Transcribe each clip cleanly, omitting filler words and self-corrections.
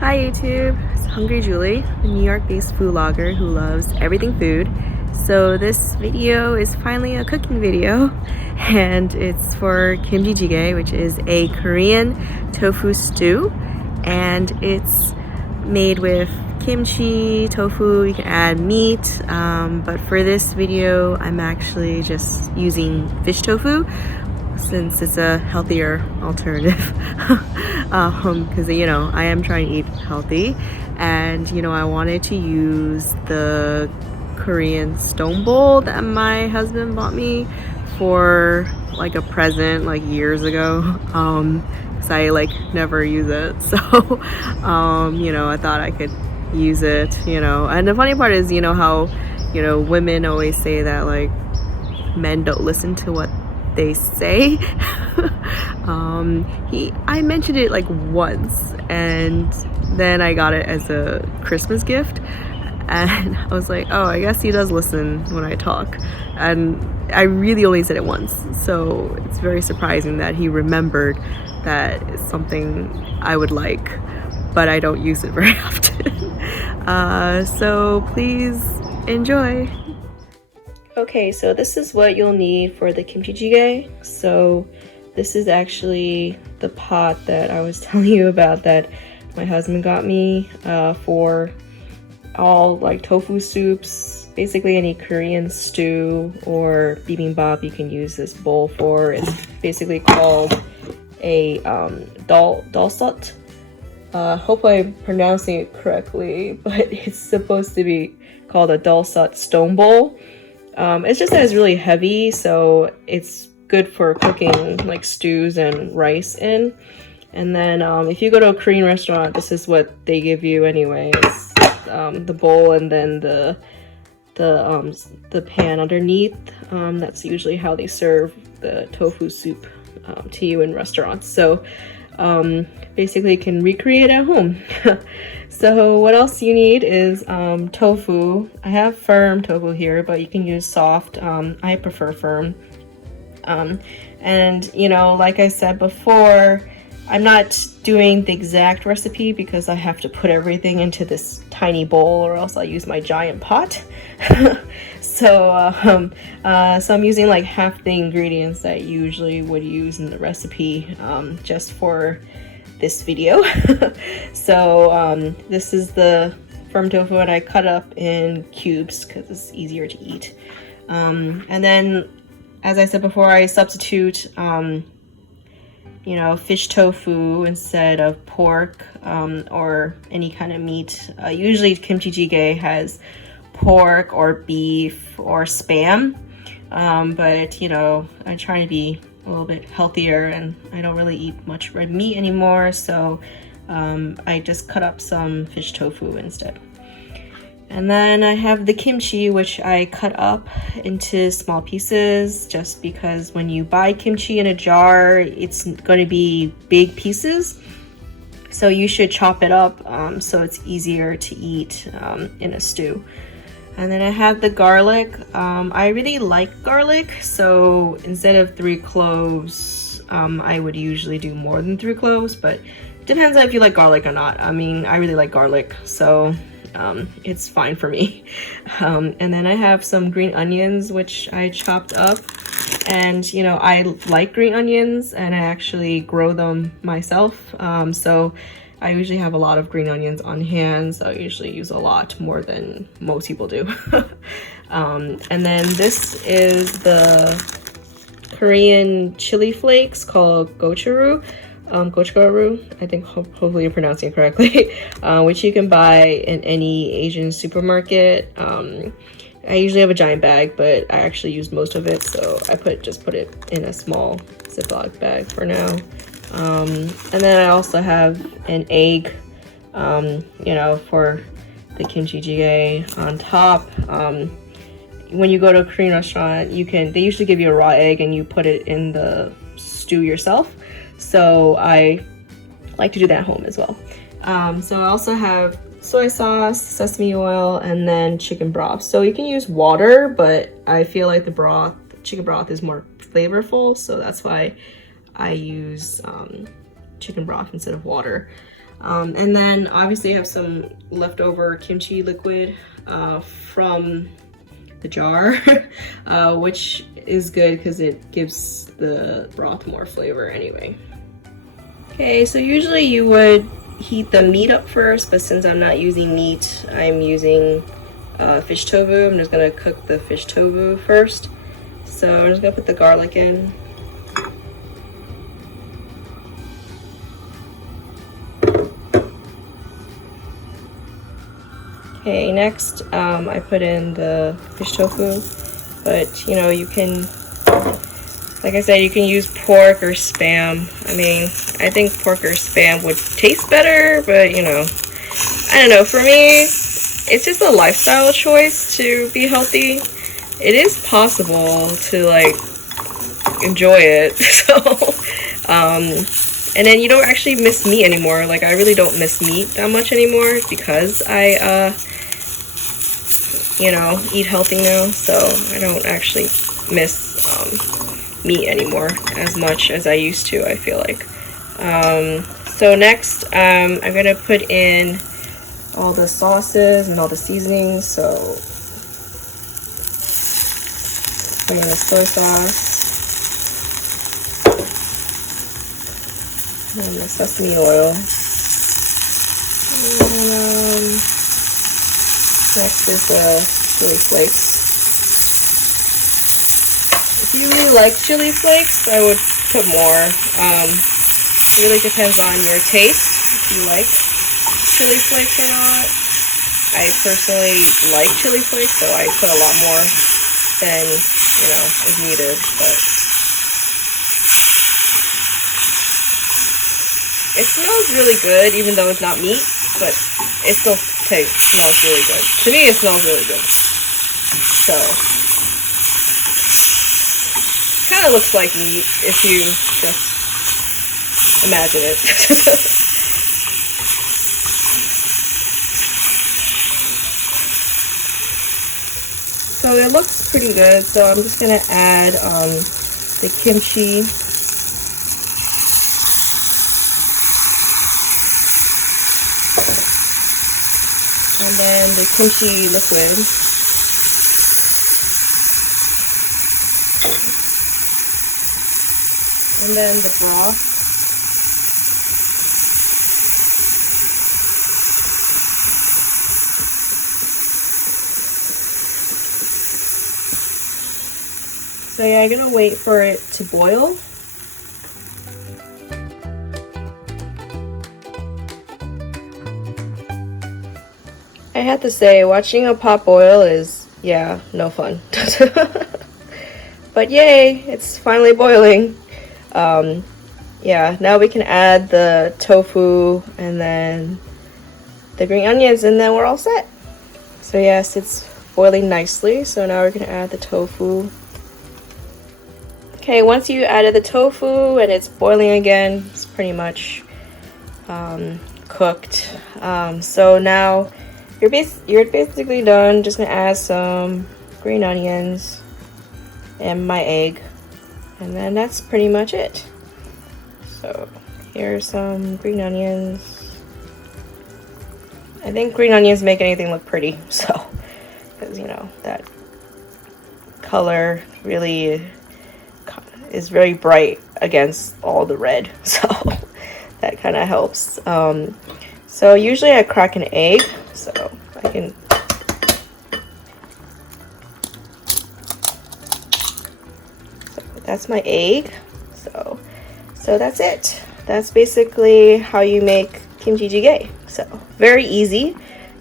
Hi YouTube, it's Hungry Julie, a New York-based food vlogger who loves everything food. So this video is finally a cooking video, and it's for kimchi jjigae, which is a Korean tofu stew, and it's made with kimchi, tofu, you can add meat, but for this video I'm actually just using fish tofu since it's a healthier alternative. Because I am trying to eat healthy, and I wanted to use the Korean stone bowl that my husband bought me for like a present like years ago, because I like never use it. So I thought I could use it, and the funny part is how women always say that like men don't listen to what they say. I mentioned it like once, and then I got it as a Christmas gift, and I was like, oh, I guess he does listen when I talk. And I really only said it once, so it's very surprising that he remembered that it's something I would like, but I don't use it very often. So please enjoy. Okay, so this is what you'll need for the kimchi jjigae. So this is actually the pot that I was telling you about that my husband got me for all like tofu soups, basically any Korean stew or bibimbap you can use this bowl for. It's basically called a dalsot. Hope I'm pronouncing it correctly, but it's supposed to be called a dalsot stone bowl. It's just that it's really heavy, so it's good for cooking like stews and rice in. And then if you go to a Korean restaurant, this is what they give you anyways. The bowl and then the pan underneath. That's usually how they serve the tofu soup to you in restaurants. So basically you can recreate at home. So what else you need is tofu. I have firm tofu here, but you can use soft. I prefer firm. And like I said before, I'm not doing the exact recipe because I have to put everything into this tiny bowl or else I'll use my giant pot. So I'm using like half the ingredients that I usually would use in the recipe just for this video. So this is the firm tofu, and I cut up in cubes because it's easier to eat. And then, as I said before, I substitute fish tofu instead of pork or any kind of meat. Usually kimchi jjigae has pork or beef or spam, but I'm trying to be a little bit healthier and I don't really eat much red meat anymore, so I just cut up some fish tofu instead. And then I have the kimchi, which I cut up into small pieces just because when you buy kimchi in a jar, it's going to be big pieces. So you should chop it up so it's easier to eat in a stew. And then I have the garlic. I really like garlic, so instead of 3 cloves, I would usually do more than 3 cloves, but it depends on if you like garlic or not. I mean, I really like garlic, so it's fine for me. And then I have some green onions, which I chopped up, and I like green onions and I actually grow them myself, so I usually have a lot of green onions on hand, so I usually use a lot more than most people do. And then this is the Korean chili flakes called gochugaru. I think hopefully you're pronouncing it correctly, which you can buy in any Asian supermarket. I usually have a giant bag, but I actually used most of it, so I just put it in a small Ziploc bag for now. And then I also have an egg, for the kimchi jjigae on top. When you go to a Korean restaurant, they usually give you a raw egg and you put it in the stew yourself. So I like to do that at home as well. So I also have soy sauce, sesame oil, and then chicken broth. So you can use water, but I feel like the chicken broth is more flavorful, so that's why I use chicken broth instead of water. And then obviously I have some leftover kimchi liquid from the jar, which is good because it gives the broth more flavor anyway. Okay, so usually you would heat the meat up first, but since I'm not using meat, I'm using fish tofu. I'm just gonna cook the fish tofu first. So I'm just gonna put the garlic in. Okay, next I put in the fish tofu, but you know, you can, like I said, you can use pork or Spam. I mean, I think pork or Spam would taste better, but you know, I don't know. For me, it's just a lifestyle choice to be healthy. It is possible to like enjoy it. So, and then you don't actually miss meat anymore. Like I really don't miss meat that much anymore because I, you know, eat healthy now. So I don't actually miss meat anymore as much as I used to, I feel like. So next, I'm gonna put in all the sauces and all the seasonings. So put in the soy sauce and the sesame oil. And, next is the chili flakes. If you really like chili flakes, I would put more. It really depends on your taste, if you like chili flakes or not. I personally like chili flakes, so I put a lot more than, you know, is needed. But it smells really good, even though it's not meat, but it still smells really good. To me, it smells really good. So, kind of looks like meat if you just imagine it. So it looks pretty good. So I'm just gonna add the kimchi. And then the kimchi liquid. And then the broth. So yeah, I'm gonna wait for it to boil. I have to say, watching a pot boil is, yeah, no fun. But yay, it's finally boiling. Yeah, now we can add the tofu and then the green onions, and then we're all set. So yes, it's boiling nicely. So now we're gonna add the tofu. Okay, once you added the tofu and it's boiling again, it's pretty much cooked. So now you're basically done. Just gonna add some green onions and my egg, and then that's pretty much it. So here's some green onions. I think green onions make anything look pretty, so because you know that color really is very bright against all the red, so that kind of helps. So usually I crack an egg, so I can. So that's my egg. So that's it. That's basically how you make kimchi jjigae. So very easy,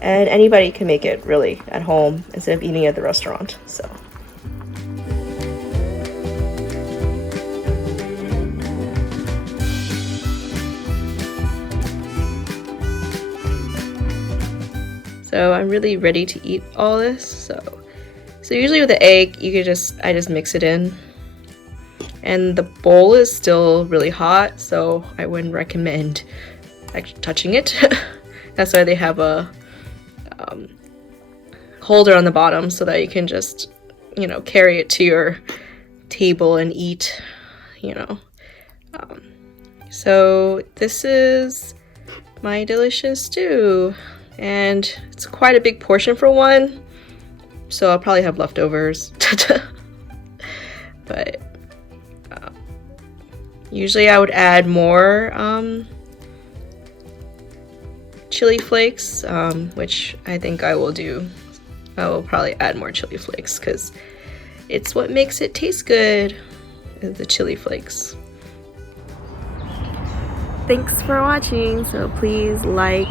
and anybody can make it really at home instead of eating at the restaurant. So. So I'm really ready to eat all this. So usually with the egg, I just mix it in. And the bowl is still really hot, so I wouldn't recommend actually touching it. That's why they have a holder on the bottom so that you can just, you know, carry it to your table and eat, you know. So this is my delicious stew. And it's quite a big portion for one, so I'll probably have leftovers. But usually I would add more chili flakes, which I think I will do. I will probably add more chili flakes because it's what makes it taste good, is the chili flakes. Thanks for watching. So please like,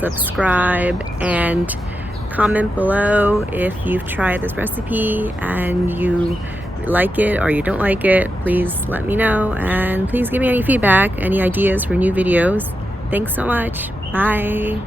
subscribe, and comment below if you've tried this recipe and you like it or you don't like it. Please let me know, and please give me any feedback, any ideas for new videos. Thanks so much. Bye.